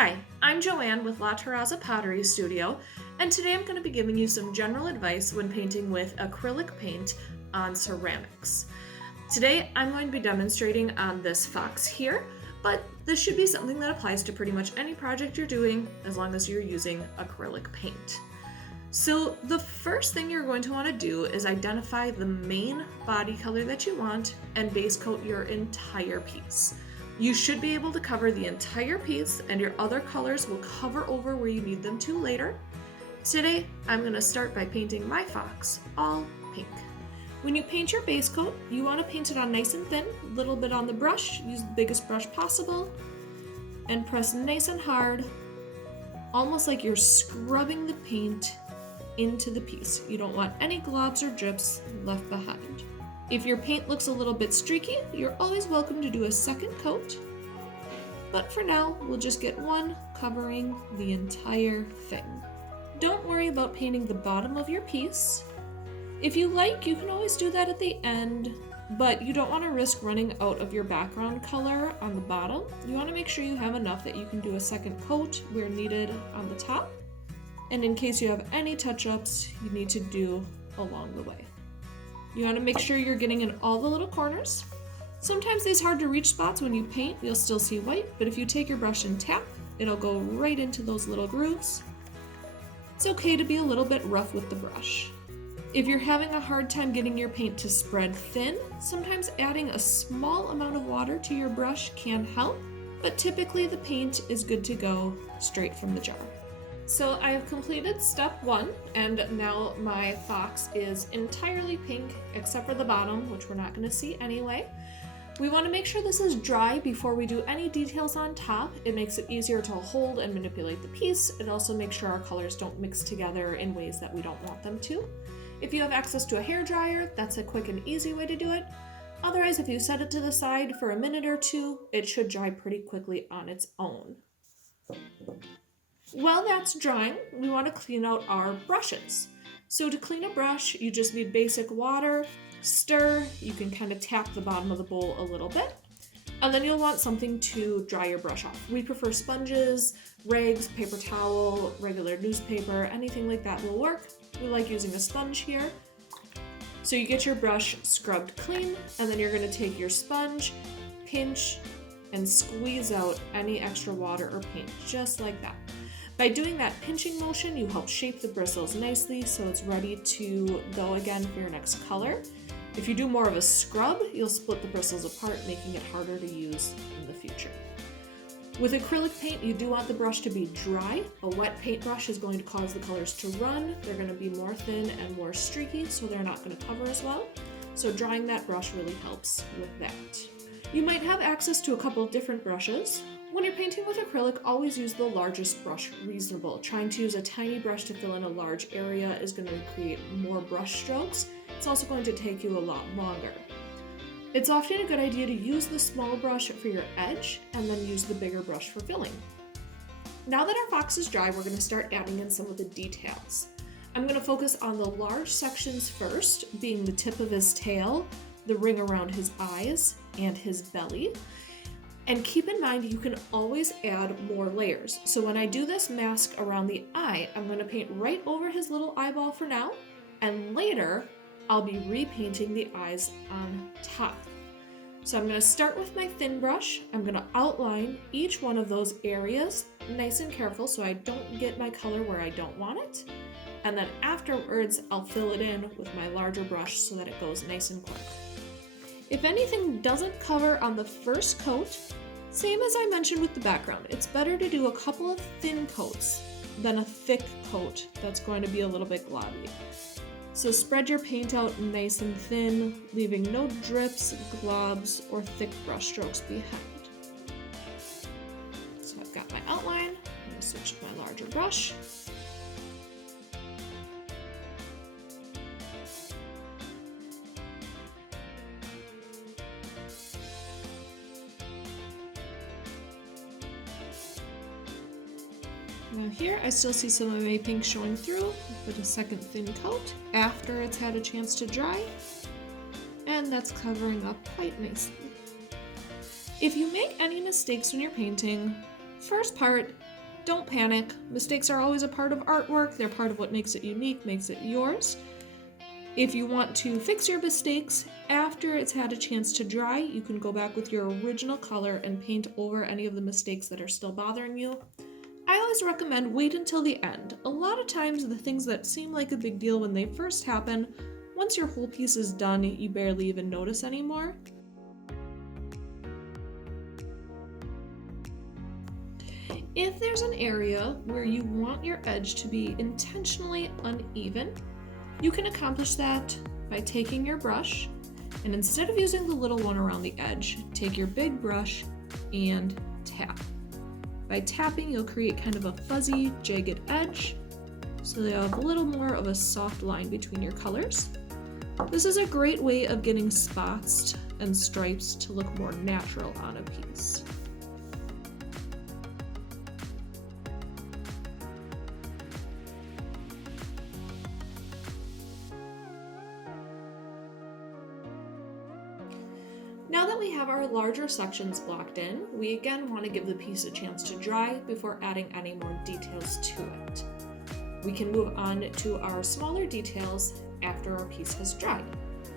Hi, I'm Joanne with La Terraza Pottery Studio, and today I'm going to be giving you some general advice when painting with acrylic paint on ceramics. Today I'm going to be demonstrating on this fox here, but this should be something that applies to pretty much any project you're doing as long as you're using acrylic paint. So the first thing you're going to want to do is identify the main body color that you want and base coat your entire piece. You should be able to cover the entire piece, and your other colors will cover over where you need them to later. Today, I'm going to start by painting my fox all pink. When you paint your base coat, you want to paint it on nice and thin, a little bit on the brush, use the biggest brush possible, and press nice and hard, almost like you're scrubbing the paint into the piece. You don't want any globs or drips left behind. If your paint looks a little bit streaky, you're always welcome to do a second coat. But for now, we'll just get one covering the entire thing. Don't worry about painting the bottom of your piece. If you like, you can always do that at the end, but you don't want to risk running out of your background color on the bottom. You want to make sure you have enough that you can do a second coat where needed on the top. And in case you have any touch-ups you need to do along the way. You want to make sure you're getting in all the little corners. Sometimes these hard to reach spots when you paint, you'll still see white, but if you take your brush and tap, it'll go right into those little grooves. It's okay to be a little bit rough with the brush. If you're having a hard time getting your paint to spread thin, sometimes adding a small amount of water to your brush can help, but typically the paint is good to go straight from the jar. So I have completed step 1, and now my fox is entirely pink except for the bottom, which we're not going to see anyway. We want to make sure this is dry before we do any details on top. It makes it easier to hold and manipulate the piece. It also makes sure our colors don't mix together in ways that we don't want them to. If you have access to a hairdryer, that's a quick and easy way to do it. Otherwise, if you set it to the side for a minute or two, it should dry pretty quickly on its own. While that's drying, we want to clean out our brushes. So to clean a brush, you just need basic water, stir, you can kind of tap the bottom of the bowl a little bit, and then you'll want something to dry your brush off. We prefer sponges, rags, paper towel, regular newspaper, anything like that will work. We like using a sponge here. So you get your brush scrubbed clean, and then you're going to take your sponge, pinch, and squeeze out any extra water or paint, just like that. By doing that pinching motion, you help shape the bristles nicely so it's ready to go again for your next color. If you do more of a scrub, you'll split the bristles apart, making it harder to use in the future. With acrylic paint, you do want the brush to be dry. A wet paintbrush is going to cause the colors to run. They're going to be more thin and more streaky, so they're not going to cover as well. So drying that brush really helps with that. You might have access to a couple of different brushes. When you're painting with acrylic, always use the largest brush reasonable. Trying to use a tiny brush to fill in a large area is going to create more brush strokes. It's also going to take you a lot longer. It's often a good idea to use the small brush for your edge and then use the bigger brush for filling. Now that our fox is dry, we're going to start adding in some of the details. I'm going to focus on the large sections first, being the tip of his tail, the ring around his eyes, and his belly. And keep in mind, you can always add more layers. So when I do this mask around the eye, I'm going to paint right over his little eyeball for now, and later I'll be repainting the eyes on top. So I'm going to start with my thin brush. I'm going to outline each one of those areas nice and careful so I don't get my color where I don't want it. And then afterwards, I'll fill it in with my larger brush so that it goes nice and quick. If anything doesn't cover on the first coat, same as I mentioned with the background, it's better to do a couple of thin coats than a thick coat that's going to be a little bit globby. So spread your paint out nice and thin, leaving no drips, globs, or thick brush strokes behind. So I've got my outline, I'm going to switch to my larger brush. Now here, I still see some of my pink showing through. Put a second thin coat after it's had a chance to dry, and that's covering up quite nicely. If you make any mistakes when you're painting, first part, don't panic. Mistakes are always a part of artwork. They're part of what makes it unique, makes it yours. If you want to fix your mistakes after it's had a chance to dry, you can go back with your original color and paint over any of the mistakes that are still bothering you. I always recommend wait until the end. A lot of times the things that seem like a big deal when they first happen, once your whole piece is done, you barely even notice anymore. If there's an area where you want your edge to be intentionally uneven, you can accomplish that by taking your brush, and instead of using the little one around the edge, take your big brush and tap. By tapping, you'll create kind of a fuzzy, jagged edge, so you'll have a little more of a soft line between your colors. This is a great way of getting spots and stripes to look more natural on a piece. Now that we have our larger sections blocked in, we again want to give the piece a chance to dry before adding any more details to it. We can move on to our smaller details after our piece has dried.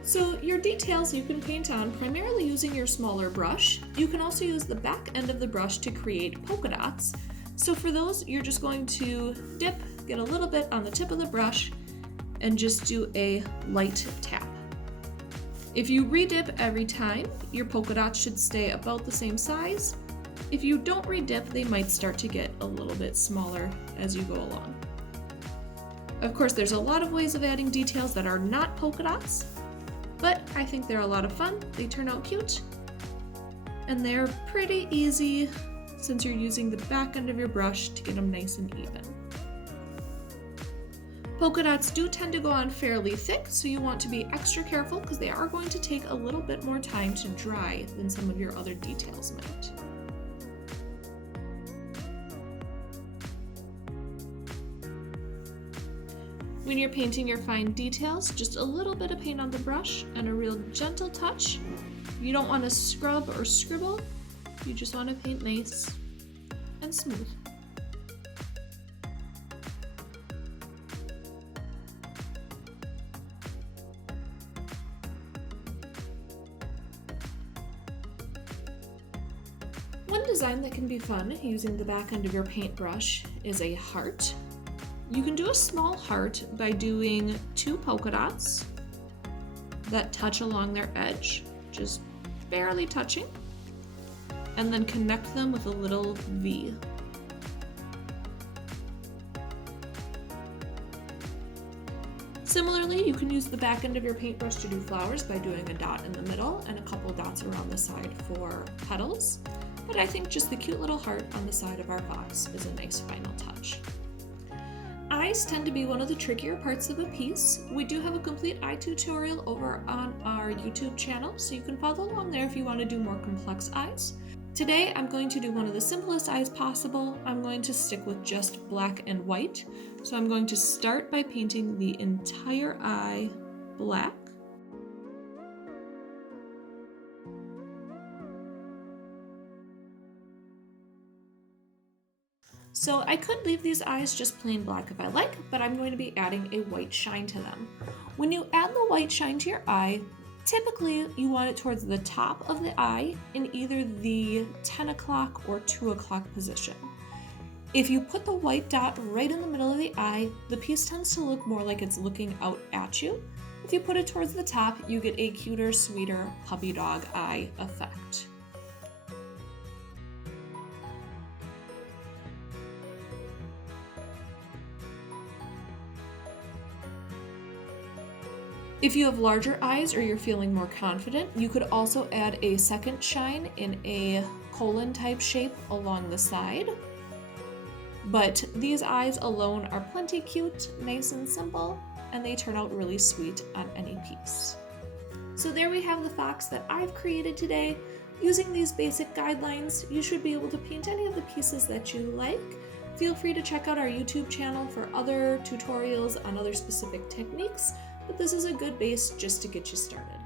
So your details you can paint on primarily using your smaller brush. You can also use the back end of the brush to create polka dots. So for those, you're just going to dip, get a little bit on the tip of the brush, and just do a light tap. If you redip every time, your polka dots should stay about the same size. If you don't redip, they might start to get a little bit smaller as you go along. Of course, there's a lot of ways of adding details that are not polka dots, but I think they're a lot of fun. They turn out cute, and they're pretty easy since you're using the back end of your brush to get them nice and even. Polka dots do tend to go on fairly thick, so you want to be extra careful because they are going to take a little bit more time to dry than some of your other details might. When you're painting your fine details, just a little bit of paint on the brush and a real gentle touch. You don't want to scrub or scribble, you just want to paint nice and smooth. One design that can be fun using the back end of your paintbrush is a heart. You can do a small heart by doing 2 polka dots that touch along their edge, just barely touching, and then connect them with a little V. Similarly, you can use the back end of your paintbrush to do flowers by doing a dot in the middle and a couple dots around the side for petals. But I think just the cute little heart on the side of our box is a nice final touch. Eyes tend to be one of the trickier parts of a piece. We do have a complete eye tutorial over on our YouTube channel, so you can follow along there if you want to do more complex eyes. Today, I'm going to do one of the simplest eyes possible. I'm going to stick with just black and white. So I'm going to start by painting the entire eye black. So I could leave these eyes just plain black if I like, but I'm going to be adding a white shine to them. When you add the white shine to your eye, typically you want it towards the top of the eye in either the 10 o'clock or 2 o'clock position. If you put the white dot right in the middle of the eye, the piece tends to look more like it's looking out at you. If you put it towards the top, you get a cuter, sweeter puppy dog eye effect. If you have larger eyes or you're feeling more confident, you could also add a second shine in a colon type shape along the side. But these eyes alone are plenty cute, nice and simple, and they turn out really sweet on any piece. So there we have the fox that I've created today. Using these basic guidelines, you should be able to paint any of the pieces that you like. Feel free to check out our YouTube channel for other tutorials on other specific techniques, but this is a good base just to get you started.